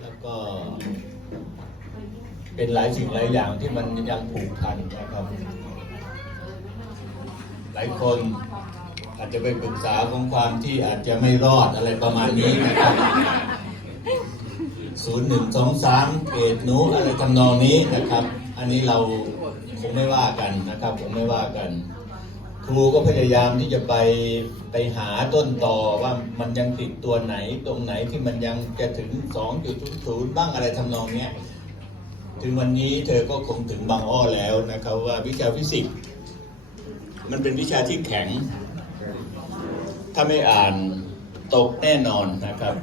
แล้วก็ เป็นหลายสิ่งหลายอย่างที่มันยังผูกพันนะครับ หลายคนอาจจะไปปรึกษาของความที่อาจจะไม่รอดอะไรประมาณนี้นะครับศูนย์หนึ่งสองสามเกตนูอะไรทำนองนี้นะครับ อันนี้เราคงไม่ว่ากันนะครับคงไม่ว่ากัน ครูก็พยายามที่จะไปไปหาต้นต่อว่ามันยังติดตัวไหนตรงไหนที่มันยังจะถึง 2.00 บ้างอะไรทำนองเนี้ยถึงวันนี้เธอก็คงถึงบางอ้อแล้วนะครับว่าวิชาฟิสิกส์มันเป็นวิชาที่แข็ง ถ้าไม่อ่านตกแน่นอนนะครับ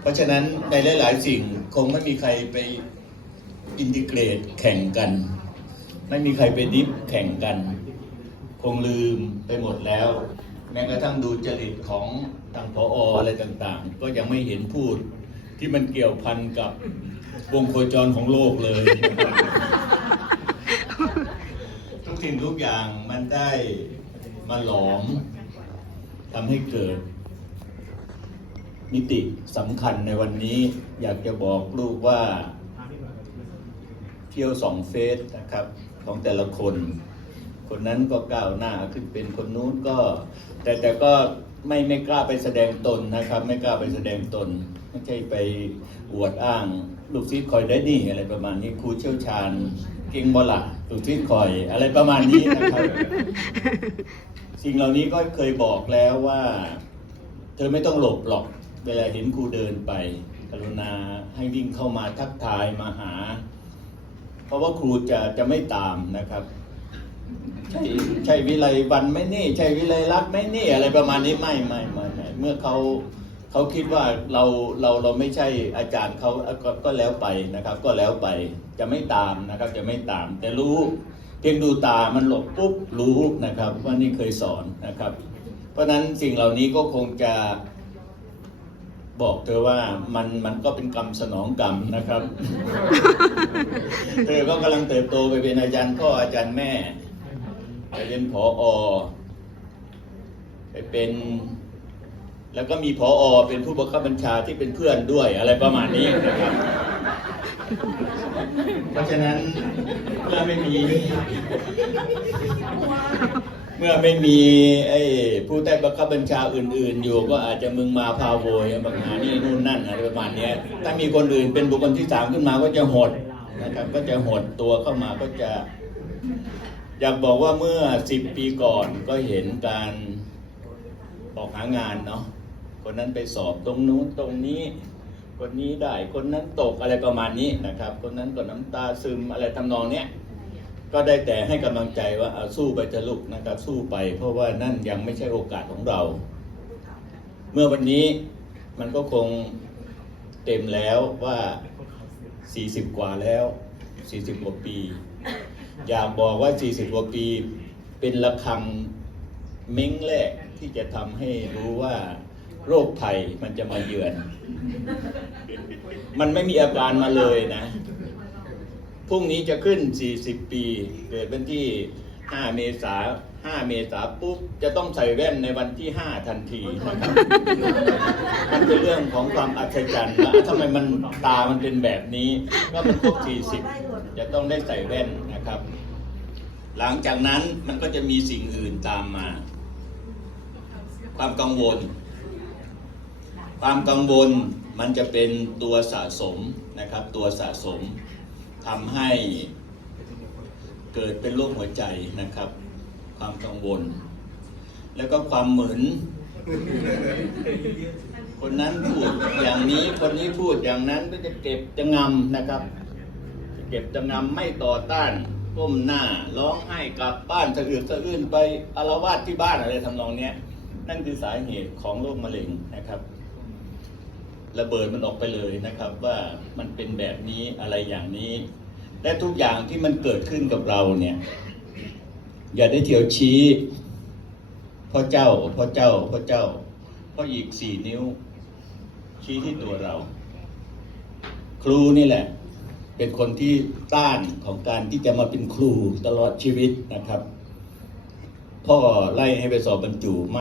เพราะฉะนั้นในหลาย ๆ สิ่งคงไม่มีใครไปอินทิเกรตแข่งกัน ไม่มีใครไปดิฟแข่งกัน งลืมไปหมดแล้ว แม้กระทั่งดูจริตของทางพออะไรต่างๆ ก็ยังไม่เห็นพูดที่มันเกี่ยวพันกับวงโคจรของโลกเลย ทุกสิ่งทุกอย่างมันได้มาหลอมทำให้เกิด มิติสำคัญในวันนี้ อยากจะบอกลูกว่า เที่ยวสองเฟสนะครับ ของแต่ละคน คนนั้นก็ก้าวหน้าขึ้นเป็นคนนู้นก็ แต่แต่ก็ไม่ไม่กล้าไปแสดงตนนะครับ ไม่กล้าไปแสดงตน ไม่ใช่ไปอวดอ้าง ลูกศิษย์คอยได้นี่อะไรประมาณนี้ครูเชี่ยวชาญ เก่งบอละลูกศิษย์คอยอะไรประมาณนี้นะครับ สิ่งเหล่านี้ก็เคยบอกแล้วว่า เธอไม่ต้องหลบหรอกเวลาเห็นครูเดินไป กรุณาให้วิ่งเข้ามาทักทายมาหา เพราะว่าครูจะจะไม่ตามนะครับ ใช่ใช่วิไลวันไหม่นี่ ใช่วิไลรักษณ์ไหม่นี่ อะไรประมาณนี้ไม่ไม่ไม่ไม่เมื่อเขาเขาคิดว่าเราเราเราไม่ใช่อาจารย์เขาก็ก็แล้วไปนะครับ ก็แล้วไปจะไม่ตามนะครับ จะไม่ตาม แต่รู้เพียงดูตามันหลบปุ๊บรู้นะครับ ว่านี่เคยสอนนะครับ เพราะฉะนั้นสิ่งเหล่านี้ก็คงจะบอกเธอว่ามันมันก็เป็นกรรมสนองกรรมนะครับ เธอก็กำลังเติบโตไปเป็นอาจารย์พ่ออาจารย์แม่ ไปเป็นผออไปเป็น แล้วก็มีผออเป็นผู้บังคับบัญชาที่เป็นเพื่อนด้วยอะไรประมาณนี้นะครับ เพราะฉะนั้นเมื่อไม่มี เมื่อไม่มีไอ้ผู้ใต้บังคับบัญชาอื่น ๆ อยู่ก็อาจจะมึงมาพาโวยบังหานี่นู่นนั่นอะไรประมาณนี้ถ้ามีคนอื่นเป็นบุคคลที่สามขึ้นมาก็จะหดนะครับ ก็จะหดตัวเข้ามาก็จะ อยากบอกว่าเมื่อสิบปีก่อนก็เห็นการออกหางานเนาะคนนั้นไปสอบตรงนู้นตรงนี้ คนนี้ได้คนนั้นตกอะไรประมาณนี้นะครับ คนนั้นก็น้ำตาซึมอะไรทำนองเนี้ยก็ได้แต่ให้กำลังใจว่าเอาสู้ไปจะลุกนะครับสู้ไป เพราะว่านั่นยังไม่ใช่โอกาสของเรา เมื่อวันนี้มันก็คงเต็มแล้วว่า 40 กว่าแล้ว 40 กว่าปี อยากบอกว่า 40 กว่าปี เป็นระฆังเม้งแรกที่จะทำให้รู้ว่าโรคภัยมันจะมาเยือน มันไม่มีอาการมาเลยนะ พรุ่งนี้จะขึ้น 40 ปี เกิดวันที่ 5 เมษา 5 เมษาปุ๊บ จะต้องใส่แว่นในวันที่ 5 ทันทีนะครับมันเป็นเรื่องของความอัศจรรย์นะทำไมมันตามันเป็นแบบนี้ ก็มันครบ40 จะต้องได้ใส่แว่น นะครับ หลังจากนั้นมันก็จะมีสิ่งอื่นตามมา ความกังวล ความกังวลมันจะเป็นตัวสะสมนะครับ ตัวสะสมทำให้เกิดเป็นโรคหัวใจนะครับ ความกังวล แล้วก็ความเหมือนคนนั้นพูดอย่างนี้คนนี้พูดอย่างนั้นก็จะเก็บจะงำนะครับจะเก็บจะงำไม่ต่อต้าน ก้มหน้าร้องไห้กลับบ้านสะอืดสะอื้นไปอารวาสที่บ้านอะไรทำนองเนี้ย นั่นคือสาเหตุของโรคมะเร็งนะครับ ระเบิดมันออกไปเลยนะครับ ว่ามันเป็นแบบนี้อะไรอย่างนี้ และทุกอย่างที่มันเกิดขึ้นกับเราเนี่ย อย่าได้เที่ยวชี้พ่อเจ้าพ่อเจ้าพ่อเจ้าพ่ออีกสี่นิ้ว ชี้ที่ตัวเรา ครูนี่แหละ เป็นคนที่ต้านของการที่จะมาเป็นครูตลอดชีวิตนะครับ พ่อไล่ให้ไปสอบบรรจุ